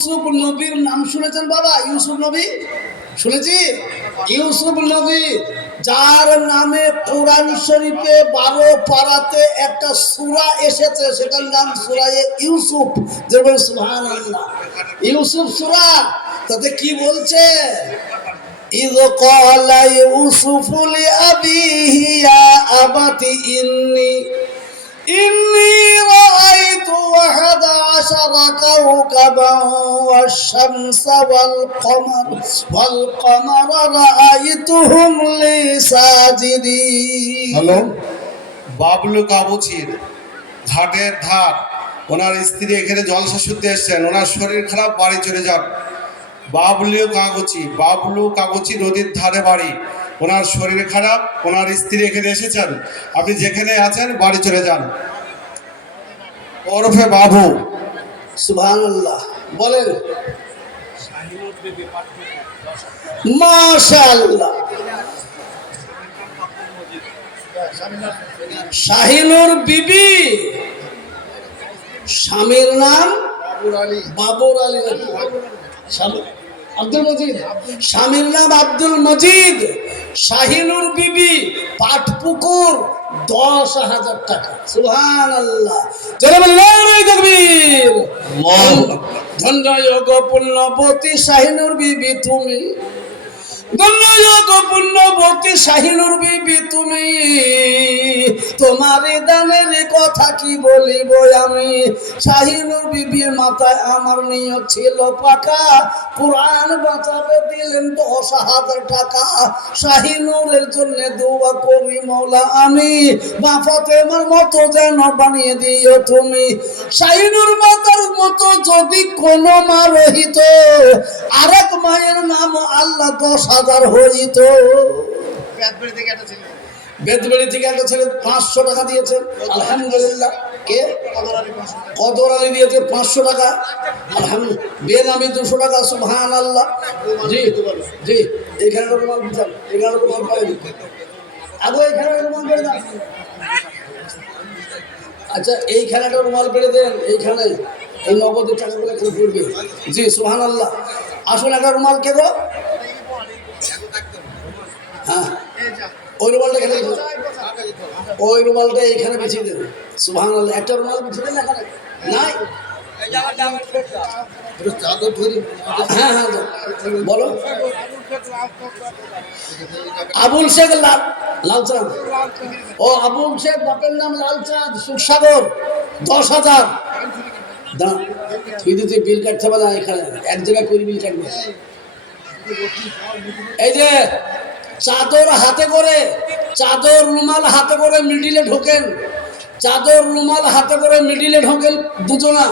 ইউসুফ নবীর নাম শুনেছেন বাবা? ইউসুফ নবী শুনেছি? ইউসুফ নবী যার নামে কোরআন শরীফে 12 পারাতে একটা সূরা এসেছে, সেটার নাম সূরা ইউসুফ। যেমন সুবহানাল্লাহ, ইউসুফ সূরা। তাতে কি বলছে? ইয ক্বালা ইউসুফু লিআবিহি ইয়া আবাতি ইন্নী রাআইতু 11 কাওকাবান ওয়াশ-শামসা ওয়াল-কমারা রাআইতুহুম লি সাজিদিন। হ্যালো, বাবলু কাবুচির ঘাটের ধার, ওনার স্ত্রী এখানে জলসা শুনতে এসছেন, ওনার শরীর খারাপ, বাড়ি চলে যান। বাবলু কাগজি নদীর ধারে বাড়ি, ওনার শরীর খারাপ, ওনার স্ত্রী এখানে এসেছেন, আপনি যেখানে আছেন বাড়ি চলে যান। ওরফে বাবু। সুবহানাল্লাহ বলেন। মাশাআল্লাহ। শাহিনুর বিবি, স্বামীর নাম বাবর আলী, আব্দুল মজিদ, স্বামীর নাম আব্দুল মজিদ। শাহিনুর বিবি পাটপুকুর 10,000 টাকা। সুবহানাল্লাহ। ধন্য যোগ পুণ্যবতী শাহিনুর বিবি তুমি, ধন্য যোগ পুণ্যবতী শাহিনুর বিবি তুমি, তোমার দানের কথা কি বলিব আমি। শাহিনুর বিবির মাথায় আমার নিয়ত ছিল পাকা, কোরআন বাঁচাবে দিলেন 10,000 টাকা। শাহিনুরের জন্য দোয়া করি মওলা আমি, ফাতেমার মতো যেন বানিয়ে দিও তুমি। শাহিনুর মাতার মতো যদি কোনো মা রহিত, আরেক মায়ের নাম আল্লাহ 10,000 হইত। বেদবাড়ি থেকে একটা ছেলে 500 টাকা দিয়েছে, আলহামদুলিল্লাহ। কে? কদর আলী দিয়েছে 500 টাকা, আলহামদুলিল্লাহ। বেনামি 200 টাকা। সুবহানাল্লাহ। জি জি, এইখানে রুমাল দিতাম, এখানে রুমাল পাই আগে, এইখানে রুমাল পেড়ে দেন। আচ্ছা, এইখানে একটা রুমাল পেড়ে দেন, এইখানে এই নগদের টাকাগুলো এখানে পড়বে। জি সুবহানাল্লাহ। আসুন, একটা রুমাল কে গো? হ্যাঁ, ওই রুমালটা এখানে, ওই রুমালটা এইখানে বিছিয়ে দেন। সুবহানাল্লাহ। একটা রুমাল বিছিয়ে দেন এখানে, নাই? হ্যাঁ হ্যাঁ, বলো। আবুল শেখ লালচাঁদ। ও আবুল শেখ, বাপের নাম লালচাঁদ, সুখসাগর, 10,000। তুই যদি বিল কাটতে পারে না, এখানে এক জায়গায় করে বিল কাটবে। এই যে চাদর হাতে করে, চাদর রুমাল হাতে করে মিডিলে ঢোকেন, চাদর রুমাল হাতে করে মিডিলে ঢোকেন দুজনা,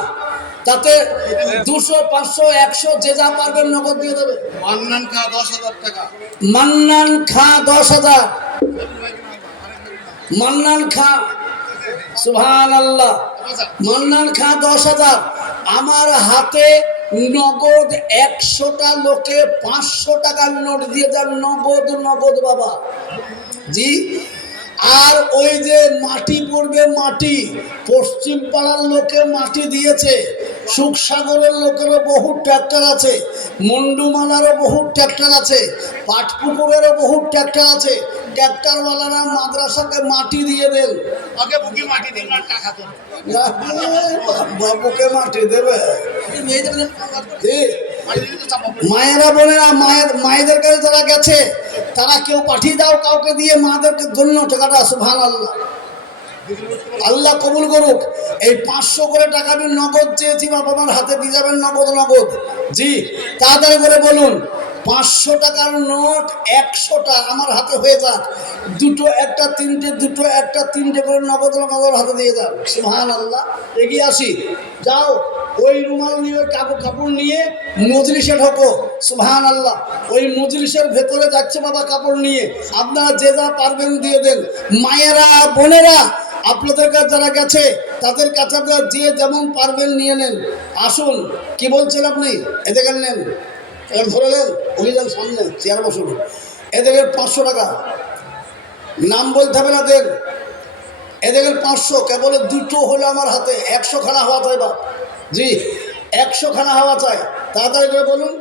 তাতে 200, 500, 100 যে যা পারবেন নগদ দিয়ে দেবে। মান্নান খা 10,000 টাকা। মান্নান খা 10,000। মান্নান খা, সুবহানাল্লাহ। মান্নান খা 10,000। আমার হাতে নগদ 100টা লোকে 500 টাকার নোট দিয়ে যান, নগদ বাবা। জি। আর ওই যে মাটি পড়বে, মাটি পশ্চিম পাড়ার লোকে মাটি দিয়েছে, সুখসাগরের লোকেরও বহু ট্র্যাক্টর আছে, মন্ডুমালারও বহু ট্র্যাক্টর আছে, পাটপুকুরেরও বহু ট্র্যাক্টর আছে। ট্র্যাক্টরওয়ালারা মাদ্রাসাকে মাটি দিয়ে দেন। আগে বুকে মাটি দিন না, টাকা তো বাবুকে মাটি দেবে। মায়েরা বোনেরা, মায়েদের কাছে যারা গেছে, তারা কেউ পাঠিয়ে দাও কাউকে দিয়ে, মাদেরকে ধন্য টাকাটা। সুবহানাল্লাহ। আল্লাহ কবুল করুক। এই 500 করে টাকা আমি নগদ চেয়েছি, বাবা মার হাতে দিয়ে যাবেন, নগদ। জি, তাড়াতাড়ি করে বলুন। 500 টাকার নোট 100টা আমার হাতে হয়ে যাক, 2 1 3টে, 2 1 3টে করে নগদ হাতে দিয়ে যান। সুবহানাল্লাহ। এগিয়ে আসি, যাও। ওই রুমাল নিয়ে, কাপড় নিয়ে মজলিসে ঢোকো। সুবহানাল্লাহ। ওই মজলিসের ভেতরে যাচ্ছে বাবা কাপড় নিয়ে, আপনারা যে যা পারবেন দিয়ে দেন। মায়েরা বোনেরা, আপনাদের কাছে যারা গেছে তাদের কাছে আপনারা যে যেমন পারবেন নিয়ে নেন। আসুন, কি বলছেন আপনি? এদিকে নেন, ধরে নেন, অভিযান সামনে চেয়ার বসুন। এদিকে 500 টাকা, নাম বলতে হবে না, দেন। এদিকে 500, কেবল 2টো হলো আমার হাতে, 100 খানা হওয়া চাই বা। জি, 100 খানা হওয়া চাই। তাড়াতাড়ি করে বলুন।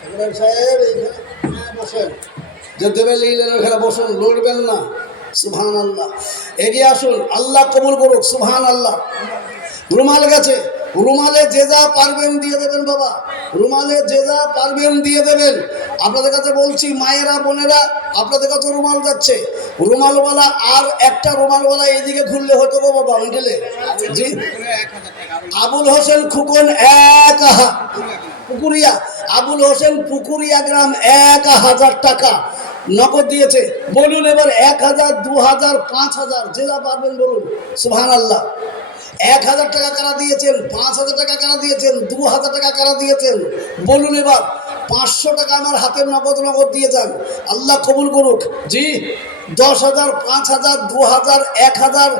সেক্রেটারি সাহেব এইখানে বসেন, যে দেবে নিলেন ওখানে বসুন, লড়বেন না। সুবহান আল্লাহ। এগিয়ে আসুন, আল্লাহ কবুল করুক। সুবহান আল্লাহ। রুমাল গেছে, রুমালে যে যা পারবেন দিয়ে দেবেন বাবা, রুমালে যে যা পারবেন দিয়ে দেবেন। আপনাদের কাছে বলছি মায়েরা বোনেরা, আপনাদের কাছে রুমাল যাচ্ছে, রুমালওয়ালা আর একটা রুমালওয়ালা এদিকে ঘুরলে হতো গো বাবা মিডলে। জি, আবুল হোসেন খুকন পুকুরিয়া, আবুল হোসেন পুকুরিয়া গ্রাম 1000 টাকা নগদ দিয়েছে। বলুন এবার 1000, 2000, 5000 যে যা পারবেন বলুন। সুবহান আল্লাহ। 1000 টাকা কারা দিয়েছেন, 5000 টাকা কারা দিয়েছেন, 2000 টাকা কারা দিয়েছেন বলুন এবার। 500 টাকা আমার হাতের নগদ দিয়ে যান, আল্লাহ কবুল করুক। জি, 10,000, 5,000, 2,000, 1,000,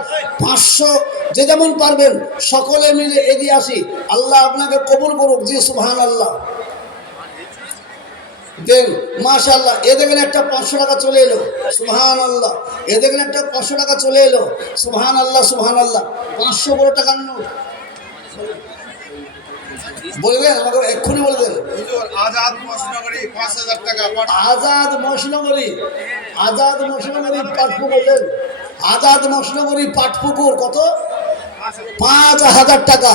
500 যে যেমন পারবেন সকলে মিলে এগিয়ে আসি, আল্লাহ আপনাকে কবুল করুক। জি সুবহান আল্লাহ। দেন মাশাআল্লাহ। এ দেখেন একটা 500 টাকা চলে এলো। সুবহান আল্লাহ। এ দেখেন একটা 500 টাকা চলে এলো। সুবহান আল্লাহ, সুবহান আল্লাহ। 500 বড় টাকার নোট বলবেন আমাকে এক্ষুনি বলে দেন। আজাদ মশনগরী 5,000 টাকা। আজাদ মশনগরী, আজাদ মশনগরী পাটপুকুর দেন। আজাদ মশনগরী পাটপুকুর কত? 5,000 টাকা।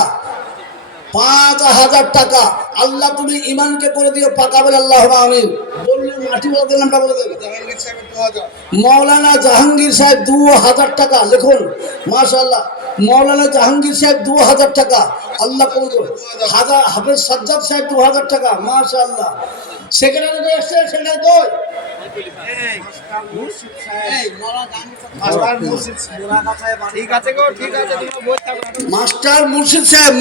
5,000 টাকা। আল্লাহ তুমি ইমানকে করে দিও পাকা বলে আল্লাহ আমিন। বললেন মাটি বলে দেন, নামটা বলে দেন। জাহাঙ্গীর সাহেব 2000। মৌলানা জাহাঙ্গীর সাহেব 2000 টাকা লিখুন। মাশাআল্লাহ। মৌলানা জাহাঙ্গীর সাহেব 2000 টাকা, আল্লাহ কবুল করুন। হাফেজ সাজ্জাদ সাহেব 2000 টাকা, মাশাআল্লাহ। সেক্রেটারি কই আসছে? সেক্রেটারি কই? ঠিক আছে গো, ঠিক আছে, তোমরা বই থাকো। মাস্টার মুর্শিদ সাহেব